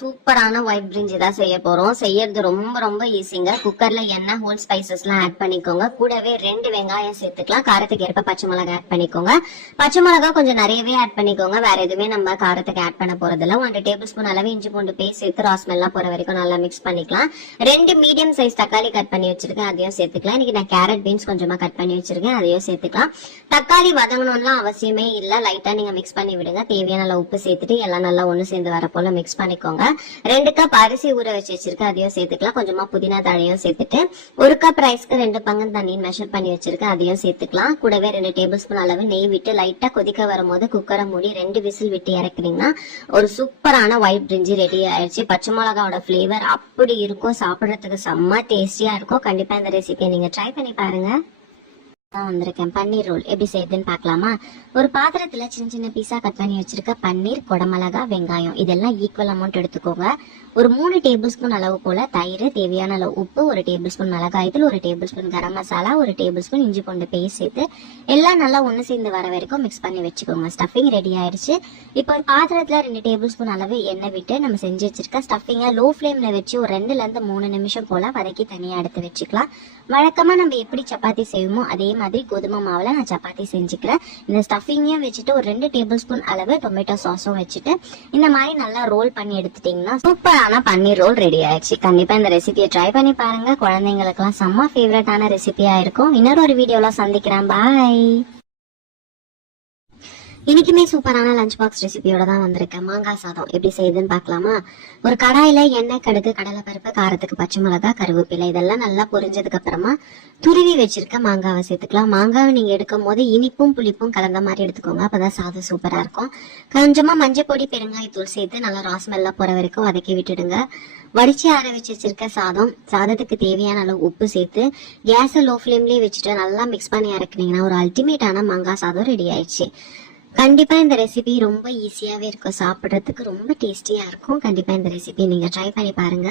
சூப்பரான ஒயிட் பிரிஞ்சி தான் செய்ய போறோம். செய்யறது ரொம்ப ரொம்ப ஈஸிங்க. குக்கர்ல எண்ணெய், ஹோல் ஸ்பைசஸ் எல்லாம் ஆட் பண்ணிக்கோங்க. கூடவே 2 வெங்காயம் சேர்த்துக்கலாம். காரத்துக்கு ஏற்ப பச்சை மிளகாய் ஆட் பண்ணிக்கோங்க. பச்சை மிளகாய் கொஞ்சம் நிறையவே ஆட் பண்ணிக்கோங்க. வேற எதுவுமே நம்ம காரத்துக்கு ஆட் பண்ண போறது இல்ல. 1 டேபிள் ஸ்பூன் அளவு இஞ்சி பூண்டு பேஸ்ட் சேர்த்து ரா ஸ்மெல்லாம் போற வரைக்கும் நல்லா மிக்ஸ் பண்ணிக்கலாம். 2 மீடியம் சைஸ் தக்காளி கட் பண்ணி வச்சிருக்கேன், அதையும் சேர்த்துக்கலாம். இன்னைக்கு நான் கேரட் பீன்ஸ் கொஞ்சமா கட் பண்ணி வச்சிருக்கேன், அதையும் சேர்த்துக்கலாம். தக்காளி வதங்கணும்லாம் அவசியமே இல்ல, லைட்டா நீங்க மிக்ஸ் பண்ணி விடுங்க. தேவையான அளவு உப்பு சேர்த்துட்டு எல்லாம் நல்லா ஒண்ணு சேர்ந்து வர போல மிக்ஸ் பண்ணிக்கோங்க. 2 கப் அரிசி ஊற வச்சு வச்சிருக்கேன், அதையும் சேர்த்துக்கலாம். கொஞ்சமா புதினா தழையும் சேர்த்துட்டு 1 கப் ரைஸ்க்கு 2 பங்கு தண்ணி மெஷர் பண்ணி வச்சிருக்கேன், அதையும் சேர்த்துக்கலாம். கூடவே 2 டேபிள் ஸ்பூன் அளவு நெய் விட்டு லைட்டா கொதிக்க வரும்போது குக்கரை மூடி 2 விசில் விட்டு இறக்குறீங்கன்னா ஒரு சூப்பரான ஒயிட் பிரிஞ்சி ரெடி ஆயிடுச்சு. பச்சை மிளகாவோட பிளேவர் அப்படி இருக்கும், சாப்பிடறதுக்கு செம்ம டேஸ்டியா இருக்கும். கண்டிப்பா இந்த ரெசிபியை நீங்க ட்ரை பண்ணி பாருங்க. வந்திருக்கேன். பன்னீர் ரோல் எப்படி செய்யுதுன்னு பார்க்கலாமா? ஒரு பாத்திரத்துல சின்ன சின்ன பீஸா கட் பண்ணி வச்சிருக்க பன்னீர், குடமிளகா, வெங்காயம் இதெல்லாம் ஈக்குவல் அமௌண்ட் எடுத்துக்கோங்க. ஒரு 3 டேபிள் ஸ்பூன் அளவு போல தயிர், தேவையான அளவு உப்பு, 1 டேபிள் ஸ்பூன் மிளகாய்த்தூள், 1 table spoon garam masala, 1 table spoon இஞ்சி பூண்டு பேஸ்ட் சேர்த்து எல்லாம் நல்லா ஒன்று சேர்ந்து வர வரைக்கும் மிக்ஸ் பண்ணி வச்சுக்கோங்க. ஸ்டஃபிங் ரெடி ஆயிடுச்சு. இப்போ ஒரு பாத்திரத்துல 2 டேபிள் ஸ்பூன் அளவு எண்ணெய் விட்டு நம்ம செஞ்சு வச்சிருக்க ஸ்டஃபிங்கை லோ ஃபிளேம்ல வச்சு ஒரு 2 ல இருந்து 3 நிமிஷம் போல வதக்கி தனியா எடுத்து வச்சுக்கலாம். வழக்கமா நம்ம எப்படி சப்பாத்தி செய்வோமோ அதே மாதிரி கோதுமை மாவுல நான் சப்பாத்தி செஞ்சுக்கிறேன். இந்த ஸ்டஃபிங்கையும் வச்சுட்டு ஒரு 2 டேபிள் ஸ்பூன் அளவு டொமேட்டோ சாஸும் வச்சுட்டு இந்த மாதிரி நல்லா ரோல் பண்ணி எடுத்துட்டீங்கன்னா சூப்பரான பன்னீர் ரோல் ரெடி ஆயிடுச்சு. கண்டிப்பா இந்த ரெசிபியை ட்ரை பண்ணி பாருங்க. குழந்தைங்களுக்குலாம் செம்ம ஃபேவரட்டான ரெசிபியா இருக்கும். இன்னொரு ஒரு வீடியோல சந்திக்கிறேன். பாய். இன்னைக்குமே சூப்பரான லஞ்ச் பாக்ஸ் ரெசிபியோட தான் வந்திருக்கேன். மாங்காய் சாதம் எப்படி செய்யுதுன்னு பார்க்கலாமா? ஒரு கடாயில எண்ணெய், கடுகு, கடலைப்பருப்பு, காரத்துக்கு பச்சை மிளகாய், கருவேப்பிலை இதெல்லாம் நல்லா பொரிஞ்சதுக்கு அப்புறமா துருவி வச்சிருக்க மாங்காவை சேர்த்துக்கலாம். மாங்காவை நீங்க எடுக்கும் போது இனிப்பும் புளிப்பும் கலந்த மாதிரி எடுத்துக்கோங்க, அப்பதான் சாதம் சூப்பரா இருக்கும். கொஞ்சமா மஞ்சள் பொடி, பெருங்காயத்தூள் சேர்த்து நல்லா ராஸ்மெல்லாம் போற வரைக்கும் வதக்கி விட்டுடுங்க. வடிச்சு ஆற வச்சு வச்சிருக்க சாதத்துக்கு தேவையான அளவு உப்பு சேர்த்து கேஸை லோ ஃபிளேம்லயே வச்சுட்டு நல்லா மிக்ஸ் பண்ணி இறக்குனீங்கன்னா ஒரு அல்டிமேட்டான மாங்காய் சாதம் ரெடி ஆயிடுச்சு. கண்டிப்பா இந்த ரெசிபி ரொம்ப ஈஸியாவே இருக்கும், சாப்பிட்றதுக்கு ரொம்ப டேஸ்டியா இருக்கும். கண்டிப்பா இந்த ரெசிபி நீங்க ட்ரை பண்ணி பாருங்க.